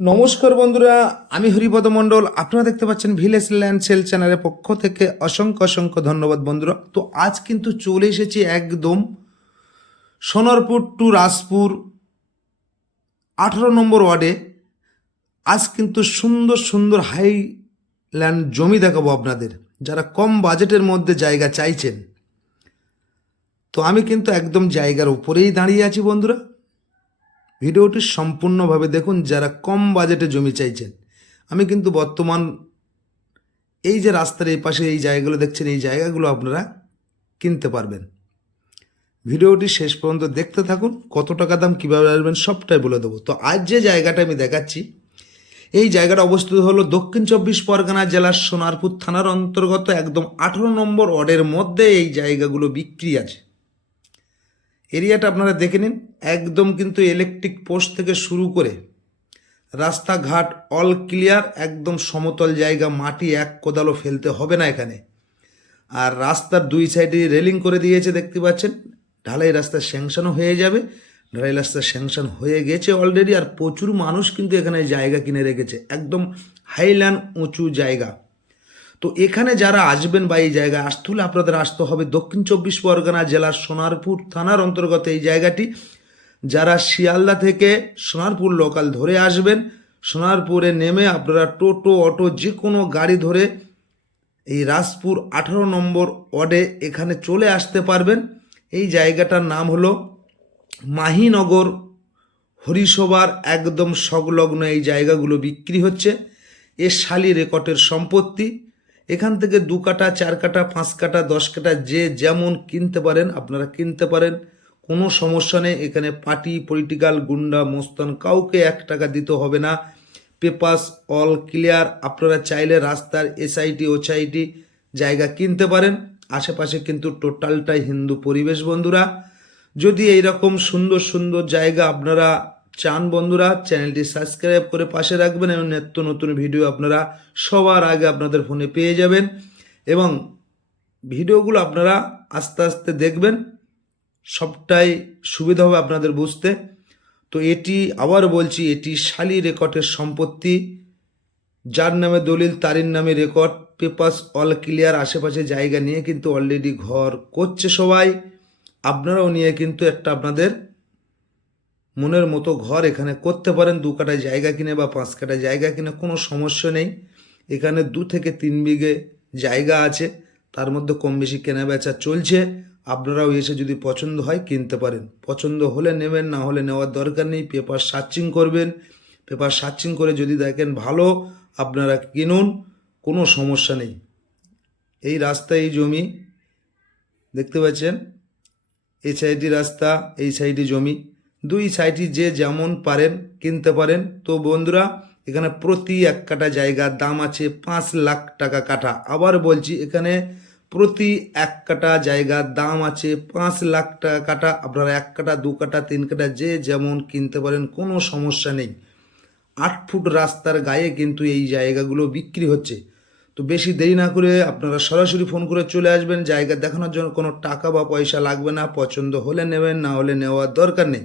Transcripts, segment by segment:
নমস্কার বন্ধুরা, আমি হরিপদ মণ্ডল। আপনারা দেখতে পাচ্ছেন ভিলেজ ল্যান্ড সেল চ্যানেলের পক্ষ থেকে অসংখ্য অসংখ্য ধন্যবাদ বন্ধুরা। তো আজ কিন্তু চলে এসেছি একদম সোনারপুর টু রাজপুর আঠারো নম্বর ওয়ার্ডে। আজ কিন্তু সুন্দর সুন্দর হাই ল্যান্ড জমি দেখাবো আপনাদের, যারা কম বাজেটের মধ্যে জায়গা চাইছেন। তো আমি কিন্তু একদম জায়গার উপরেই দাঁড়িয়ে আছি বন্ধুরা। ভিডিওটি সম্পূর্ণভাবে দেখুন, যারা কম বাজেটে জমি চাইছেন। আমি কিন্তু বর্তমান এই যে রাস্তার এই পাশে এই জায়গাগুলো দেখছেন, এই জায়গাগুলো আপনারা কিনতে পারবেন। ভিডিওটি শেষ পর্যন্ত দেখতে থাকুন, কত টাকা দাম, কীভাবে আসবেন, সবটাই বলে দেবো। তো আজ যে জায়গাটা আমি দেখাচ্ছি, এই জায়গাটা অবস্থিত হলো দক্ষিণ চব্বিশ পরগনা জেলার সোনারপুর থানার অন্তর্গত একদম আঠেরো নম্বর ওয়ার্ডের মধ্যে এই জায়গাগুলো বিক্রি আছে। এরিয়াটা আপনারা দেখে নিন। একদম কিন্তু ইলেকট্রিক পোস্ট থেকে শুরু করে রাস্তাঘাট অল ক্লিয়ার একদম সমতল জায়গা, মাটি এক কোদালও ফেলতে হবে না এখানে। আর রাস্তার দুই সাইডে রেলিং করে দিয়েছে, দেখতে পাচ্ছেন? ঢালাই রাস্তা স্যাংশনও হয়ে যাবে। ঢালাই রাস্তা স্যাংশন হয়ে গেছে অলরেডি আর প্রচুর মানুষ কিন্তু এখানে জায়গা কিনে রেখেছে। একদম হাইল্যান্ড উঁচু জায়গা। তো এখানে যারা আসবেন বা এই জায়গায় আসতে হলে আপনাদের আসতে হবে দক্ষিণ চব্বিশ পরগনা জেলার সোনারপুর থানার অন্তর্গত এই জায়গাটি। যারা শিয়ালদা থেকে সোনারপুর লোকাল ধরে আসবেন, সোনারপুরে নেমে আপনারা টোটো, অটো যে কোনো গাড়ি ধরে এই রাজপুর আঠারো নম্বর ওয়ার্ডে এখানে চলে আসতে পারবেন। এই জায়গাটার নাম হলো মাহিনগর হরিসভার একদম সংলগ্ন এই জায়গাগুলো বিক্রি হচ্ছে। এ শালি রেকর্ডের সম্পত্তি। এখান থেকে দু কাটা চার কাটা পাঁচ কাটা দশ কাটা যে যেমন কিনতে পারেন, আপনারা কিনতে পারেন। কোনো সমস্যা নেই, এখানে পার্টি, পলিটিক্যাল, গুন্ডা, মোস্তান, কাউকে এক টাকা দিতে হবে না। পেপার্স, অল ক্লিয়ার, আপনারা চাইলে রাস্তার এসআইটি ওসাইটি জায়গা কিনতে পারেন। আশেপাশে কিন্তু টোটালটাই হিন্দু পরিবেশ, বন্ধুরা। যদি এইরকম সুন্দর সুন্দর জায়গা আপনারা চান বন্ধুরা, চ্যানেলটি সাবস্ক্রাইব করে পাশে রাখবেন এবং নিত্য নতুন ভিডিও আপনারা সবার আগে আপনাদের ফোনে পেয়ে যাবেন এবং ভিডিওগুলো আপনারা আস্তে আস্তে দেখবেন, সবটাই সুবিধা হবে আপনাদের বুঝতে। তো এটি আবার বলছি, এটি শালি রেকর্ডের সম্পত্তি, যার নামে দলিল, তারির নামে রেকর্ড পেপাস অল ক্লিয়ার, আশেপাশে জায়গা নিয়ে কিন্তু অলরেডি ঘর করছে সবাই। আপনারাও নিয়ে কিন্তু একটা আপনাদের মনের মতো ঘর এখানে করতে পারেন, দু কাটায় জায়গা কিনে বা পাঁচ কাটায় জায়গা কিনে, কোনো সমস্যা নেই। এখানে দু থেকে তিন বিঘে জায়গা আছে, তার মধ্যে কম বেশি কেনা বেচা চলছে। আপনারাও এসে যদি পছন্দ হয় কিনতে পারেন। পছন্দ হলে নেবেন, না হলে নেওয়ার দরকার নেই। পেপার সার্চিং করবেন। পেপার সার্চিং করে যদি দেখেন ভালো, আপনারা কিনুন, কোনো সমস্যা নেই। এই রাস্তা, এই জমি, দেখতে পাচ্ছেন? এই সাইডে রাস্তা, এই সাইডে জমি। দুই সাইডে যে যেমন পারেন, কিনতে পারেন। তো বন্ধুরা, এখানে প্রতি এক কাটা জায়গার দাম আছে পাঁচ লাখ টাকা কাঠা। আবার বলছি, এখানে প্রতি এক কাটা জায়গার দাম আছে পাঁচ লাখ টাকা কাটা আপনারা এক কাটা দু কাটা তিন কাটা যে যেমন কিনতে পারেন, কোনো সমস্যা নেই। আট ফুট রাস্তার গায়ে কিন্তু এই জায়গাগুলো বিক্রি হচ্ছে। তো বেশি দেরি না করে আপনারা সরাসরি ফোন করে চলে আসবেন। জায়গা দেখানোর জন্য কোনো টাকা বা পয়সা লাগবে না। পছন্দ হলে নেবেন, না হলে নেওয়ার দরকার নেই।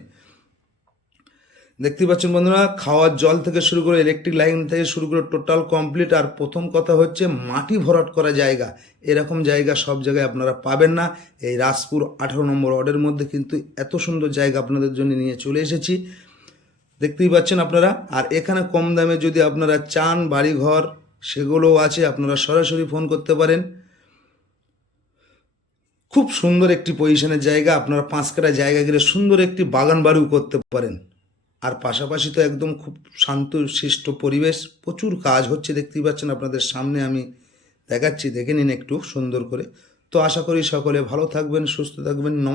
দেখতে পাচ্ছেন বন্ধুরা, খাওয়ার জল থেকে শুরু করে ইলেকট্রিক লাইন থেকে শুরু করে টোটাল কমপ্লিট আর প্রথম কথা হচ্ছে মাটি ভরাট করা জায়গা। এরকম জায়গা সব জায়গায় আপনারা পাবেন না। এই রাজপুর আঠারো নম্বর ওয়ার্ডের মধ্যে কিন্তু এত সুন্দর জায়গা আপনাদের জন্য নিয়ে চলে এসেছি। দেখতেই পাচ্ছেন আপনারা, আর এখানে কম দামে যদি আপনারা চান বাড়িঘর, সেগুলোও আছে, আপনারা সরাসরি ফোন করতে পারেন। খুব সুন্দর একটি পজিশনের জায়গা, আপনারা পাঁচ কাটা জায়গা গেলে সুন্দর একটি বাগান বাড়িও করতে পারেন। আর পাশাপাশি তো একদম খুব শান্ত শিষ্ট পরিবেশ। প্রচুর কাজ হচ্ছে, দেখতেই পাচ্ছেন আপনাদের সামনে আমি দেখাচ্ছি। দেখে নিন একটু সুন্দর করে। তো আশা করি সকলে ভালো থাকবেন, সুস্থ থাকবেন। নমস্কার।